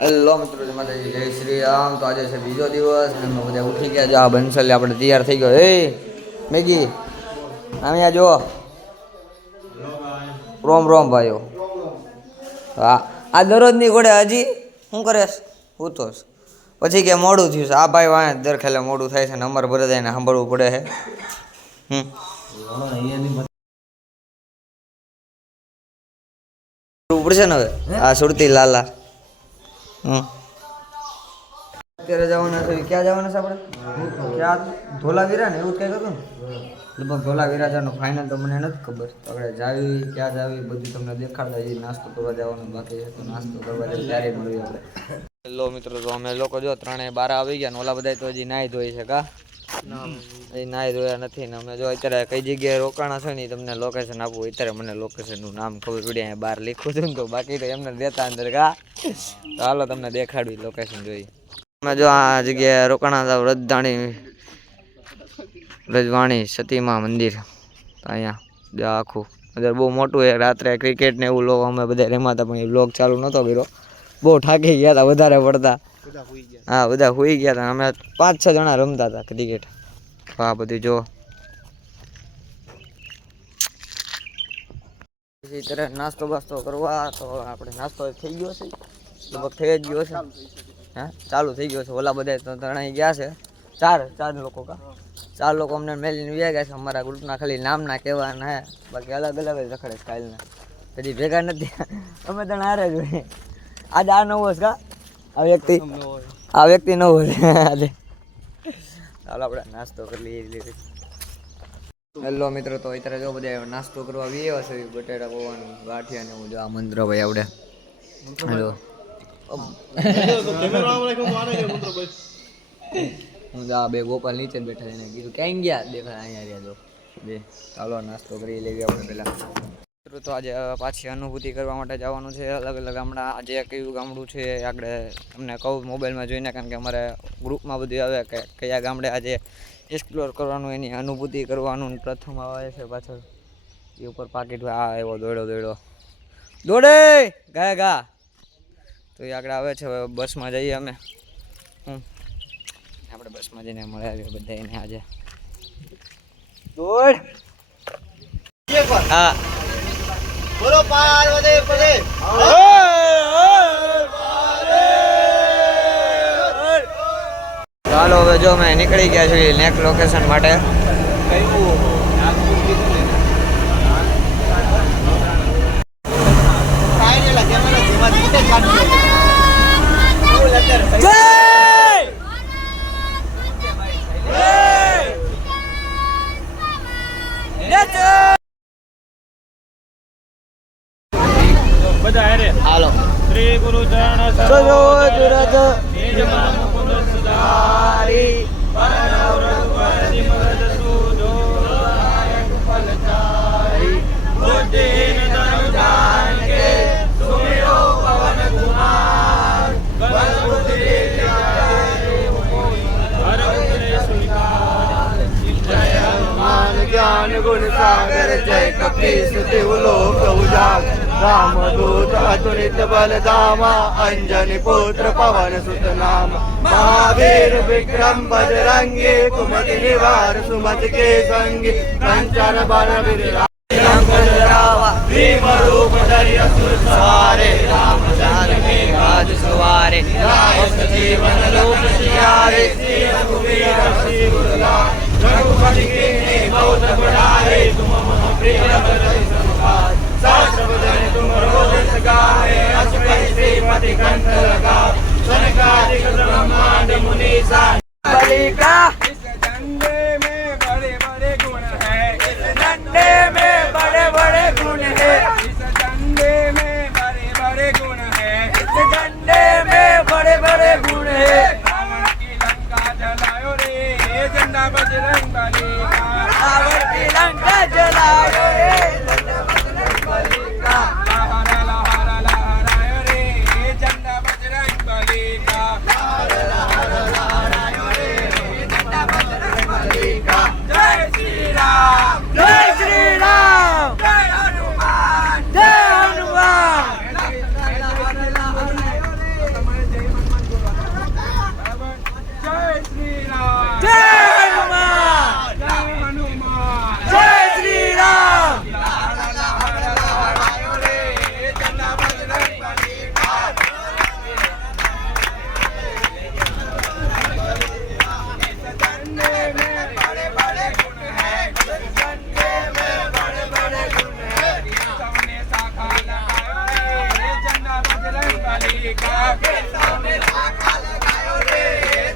Hello મિત્રો, માતાજી જય શ્રી રામ। તો આજે છે બીજો દિવસ ને અમે બધા ઉઠી ગયા। જો આ બંસલ આપણે તૈયાર થઈ ગયો। એ મેગી અહીંયા જો રોમ રોમ ભાઈઓ। હા, આ દરરોજની ઘોડે હજી શું કરે? હું તો પછી કે મોડું થયું છે। આ ભાઈ વાંહે દર ખેલે મોડું થાય છે ને અમારે બધાને સાંભળવું પડે છે। પડશે ને હવે આ સુરતી લાલા। અત્યારે જવાના છે। ક્યાં જવાના છે આપણે? ક્યાં? ધોલાવીરા ને એવું જ કંઈક હતું ને? લગભગ ધોલાવીરા જવાનું ફાઇનલ તો મને નથી ખબર। તો આપણે જાવી ક્યાં જાવી બધું તમને દેખાડતા જઈએ। નાસ્તો કરવા જવાનું બાકી છે તો નાસ્તો કરવા જઈએ ત્યારે મળીએ આપણે। હેલો મિત્રો, તો અમે લોકો જો 3:12 આવી ગયા ને ઓલા બધા તો હજી નાહી ધોઈ છે। કા એ નાહી ધોયા નથી ને અમે જો અત્યારે કઈ જગ્યાએ રોકાણા છે ને તમને લોકેશન આપવું। અત્યારે મને લોકેશનનું નામ ખબર પડી, અહીંયા બહાર લખ્યું હતું ને તો બાકી તો એમને દેતા અંદર। કા તો હાલો તમને દેખાડવી લોકેશન જોઈ। અમે જો આ જગ્યાએ રોકાણા હતા રજવાણી સતીમા મંદિર। અહીંયા જો આખું અંદર બહુ મોટું છે। રાત્રે ક્રિકેટ ને એવું લોકો અમે બધા રમાતા પણ એ બ્લોગ ચાલુ નહોતો કર્યો। બહુ થાકી ગયા હતા વધારે પડતા। હા, બધા સુઈ ગયા હતા। અમે 5-6 જણા રમતા હતા ક્રિકેટ। આ બધી જો इसी तरह नास्तो बास्तो करवा। तो આપણે નાસ્તો થઈ ગયો છે, લગભગ થઈ જ ગયો છે। હા, ચાલુ થઈ ગયો છે। ઓલા બધા તો તણાઈ ગયા છે। ચાર લોકો કા 4 લોકો અમને મેલીને વ્યા ગયા છે। અમારા ગ્રુપના ખાલી નામના કહેવાના હે, બાકી અલગ અલગ જ રખડે સ્ટાઇલના। હજી ભેગા નથી અમે તણ હારે જ હોય। આજે આ નવો છે કા આ વ્યક્તિ નવો છે આજે। ચાલો આપણે નાસ્તો કરી લઈએ। હેલો મિત્રો, તો અત્યારે જો બધા નાસ્તો કરવા આવ્યા છે। બટેટા પૌવા ગાંઠિયા ને હું જો આ મંત્રભાઈ આવડે। હેલો હું જા બે ગોપાલ નીચે બેઠા એને કીધું ક્યાં ગયા દેખાય અહીંયા રહ્યા જો બે। ચાલો નાસ્તો કરી લેવી આપણે પહેલા। તો આજે પાછી અનુભૂતિ કરવા માટે જવાનું છે અલગ અલગ ગામડા। આજે કયું ગામડું છે આપણે તમને કહું મોબાઈલમાં જોઈને, કારણ કે અમારે ગ્રુપમાં બધું આવે કે કયા ગામડે આજે એક્સપ્લોર કરવાનું, એની અનુભૂતિ કરવાનું। પ્રથમ આવે છે પાછળ એ ઉપર પાકીટ આ આવ્યો દોડે ગયા તો એ આગળ આવે છે। હવે બસમાં જઈએ અમે। આપણે બસમાં જઈને મળે આવ્યો બધા એને આજે દોડ। હા બોલો પાર્વતી પદે। ચાલો હવે જો અમે નીકળી ગયા છીએ નેક્સ્ટ લોકેશન માટે। બધા હેરે હાલો। શ્રી ગુરુ ચરણ સરોજ રજ નિજ મન મુકુંદ સુધારી પરનવ રઘુવર સિમરજ સૂજો નાયક ફલચારી બુદ્ધિહીન ધન જાન के सुमिरो पवन कुमार बल बुद्धि विद्या परम स्वीकार जय हनुमान ज्ञान गुण सागर जय कपीस देवलोक उजागर रामदूत अतुलित बलधामा अंजनी पुत्र पवन सुत नाम महावीर विक्रम बजरंगी कुमति निवार सुमति के संगी कंचन बन विरावा भीम रूप धरि असुर सवारे रामचंद्र के काज सवारे जीवन लोक सियारे श्री रघुवीर श्री गुरुदास रघुपति के बहुत बड़ाई तुम मम प्रिय भरत समुखार सहस्र बदन तुम रोदन गाए अस कहि श्रीमति कंठ लगाओ सनकादिक ब्रह्मांड मुनीसा बलिका। इस डंडे में बड़े बड़े गुण है, इस डंडे में बड़े बड़े गुण है, इस डंडे में बड़े बड़े गुण है, इस डंडे में बड़े बड़े गुण है। रावण की लंका जलायो रे झंडा बजरंग बली का। रावण की लंका जलायो रे झंडा बजरंग बली का। लहरा लहरा लहरायो रे झंडा बजरंग बली का। लहरा लहरा लहरायो रे झंडा बजरंग बली આગે સામે આખા લગાયો રે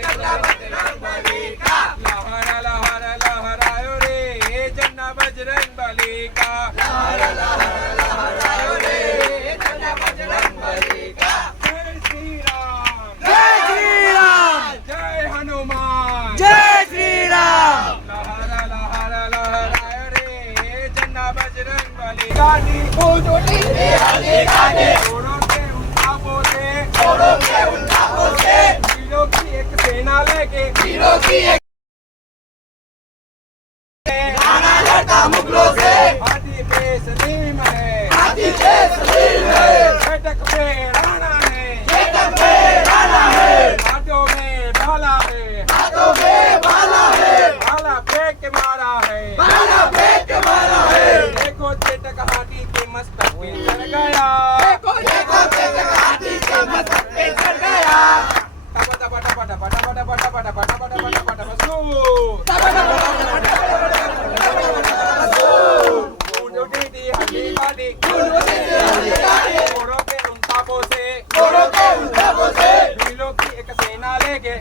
ઝંડા બજરંગબલી કા લહર લહર લહરાયો રે ઝંડા બજરંગબલી કા લહર લહર લહરાયો રે ઝંડા બજરંગબલી કા જય શ્રી રામ જય હનુમાન જય શ્રી રામ લહર લહર લહરાયો રે ઝંડા બજરંગબલી ગાડી ફૂટોટી રે હાલે ગાડે घोड़ों के उल्लापों से वीरों की एक सेना लेके वीरों की एक गाना लड़ता मुगलों से हाथी पे सलीम है हाथी पे सलीम है बैठक पे राणा है बैठक पे राणा है हाथों में भाला है हाथों में भाला है भाला फेंक के मारा है भाला फेंक के मारा है देखो चेतक हाथी के मस्तक पे चढ़ गया देखो चेतक हाथी के मस्तक पे चढ़ गया टपा टपा टपा टपा टपा टपा टपा टपा टपा टपा टपा टपा सू टपा टपा टपा सू घोड़ों के हड्डी गाड़ी घोड़ों के हड्डी गाड़ी घोड़ों के उल्लापों से वीरों की एक सेना लेके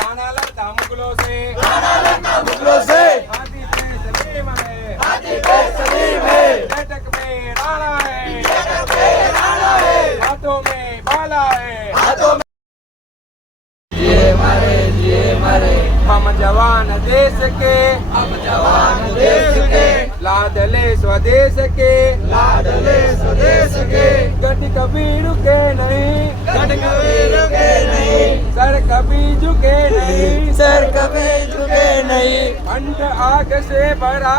गाना लड़ता मुगलों से हाथी पे सलीम है बैठक में राणा है हाथों में भाला है हम जवान देश के लाडले स्वदेश के गट कभी रुके नहीं सर कभी झुके नहीं अंध आग से भरा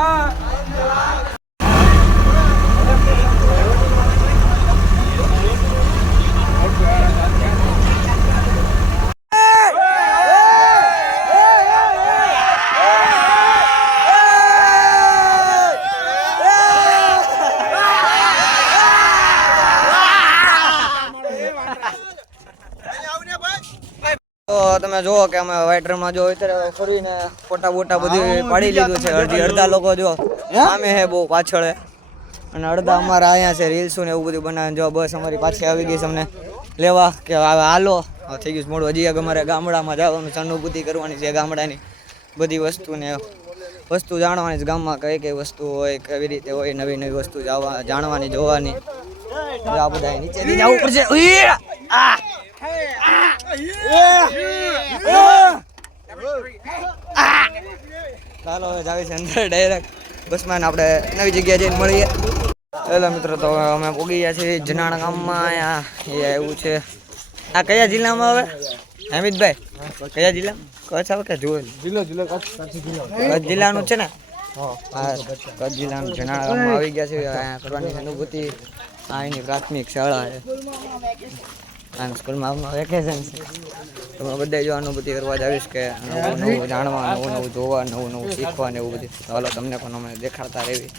તો તમે જુઓ કે અમે વાઇટરમાં જો અત્યારે ફરીને ફોટા બોટા બધું પાડી લીધું છે. અડધા લોકો જો સામે હે બહુ પાછળ હે અને અડધા અમારા અહીંયા છે રીલ્સું ને એવું બધું બનાવીને જો બસ અમારી પાછી આવી ગઈ છે અમને લેવા કે હવે હાલો થઈ ગયું મોડું. હજી અમારે ગામડામાં જવાનું છે, અનુભૂતિ કરવાની છે ગામડાની બધી વસ્તુ જાણવાની છે. ગામમાં કઈ કઈ વસ્તુ હોય, કેવી રીતે હોય, નવી નવી વસ્તુ જાણવાની જોવાની. આ બધા નીચેથી જવું પડશે. ચાલો હવે જાવી છે અંદર ડાયરેક્ટ બસમાં આપણે નવી જગ્યાએ જઈને મળીએ. હેલો મિત્રો, તો અમે પોગી ગયા છીએ જનાણા ગામમાં. અહીંયા એ આવ્યું છે. આ કયા જિલ્લામાં આવે હમીદભાઈ? કયા જિલ્લા? કચ્છ આવે કે જોયેલ કચ્છ જિલ્લાનું છે ને? હા, કચ્છ જિલ્લાનું જનાણા ગામમાં આવી ગયા છે. અહીંયા કરવાની અનુભૂતિ. આ એની પ્રાથમિક શાળા છે અને સ્કૂલમાં વેકેશન છે. તો હું બધા જો અનુભૂતિ કરવા જ આવીશ કે નવું નવું જાણવા, નવું નવું જોવા, નવું નવું શીખવા ને એવું બધું. ચાલો તમને પણ અમે દેખાડતા રહેવી.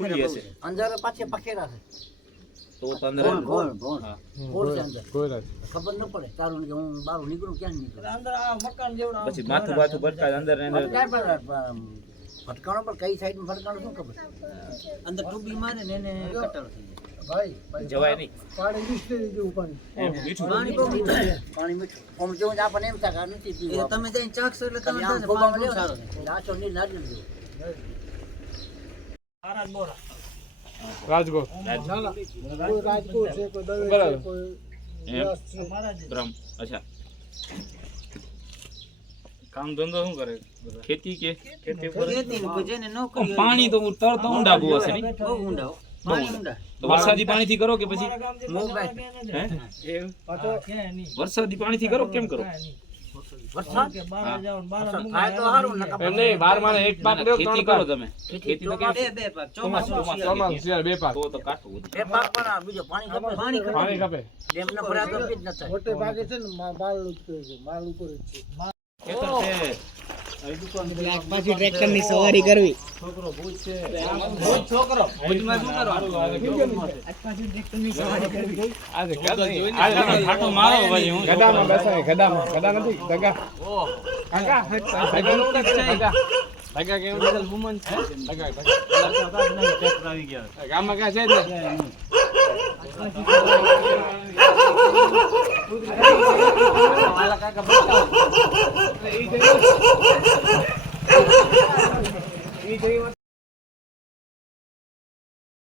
ખબર ન પડે તારું કે હું બહાર નીકળું ક્યાં નીકળું અંદર આ મકાન જેવડા પછી માથું ભટકાય અંદર ભટકાણો પર કઈ સાઈડ માં ભટકાણો શું ખબર અંદર ટૂબી મારે ને એને કટર થઈ જાય ભાઈ જવાય નહીં. પાણી મીઠું જેવું પાણી બહુ મીઠું છે. પાણી મીઠું ઓમ જેવું આપણને એમ થાય કે નથી પીવું. તમે જઈને ચાખશો એટલે તમે પાણી બહુ સારું છે. આચો ની નારિયેળ જેવું રાજકોટ રાજકોટ છે બ્રહ્મ. અચ્છા, કામ ધંધો શું કરે? ખેતી કે ખેતી ઉપર? પાણી તો તરત ઊંડા બહુ હશે નહીં? બહુ ઊંડા પાણી ઊંડા. તો વરસાદી પાણીથી કરો કે પછી વરસાદી પાણીથી કરો? કેમ કરો? વરસાદ થાય તો સારું ને ખેતી કરો તમે? ખેતી તો કેમ? બે પાક ચોમાસું બે પાક તો કાઠું બે પાક પણ બીજો પાણી ખપે પાણી ખપે ડેમ ના ભરા તો જ ન થાય. મોટે ભાગે છે ને માલ ઉતરે છે, માલ ઉપર જ છે. ખેતર છે. પાછી ટ્રેક્ટર ની સવારી કરવી. છોકરો ભૂજ છે. છોકરો ભૂજમાં શું કરવાનું? પાછી ટ્રેક્ટર ની સવારી કરવી. આજે ખાટો મારો ભાઈ. હું ગડામાં બેસાય. ગડા નથી દગા. ઓ કાકા દગા કેવું છે? વુમન છે. દગા ટ્રેક્ટર આવી ગયા ગામમાં ક્યાં છે ને? વાલા કાકા બતાવો.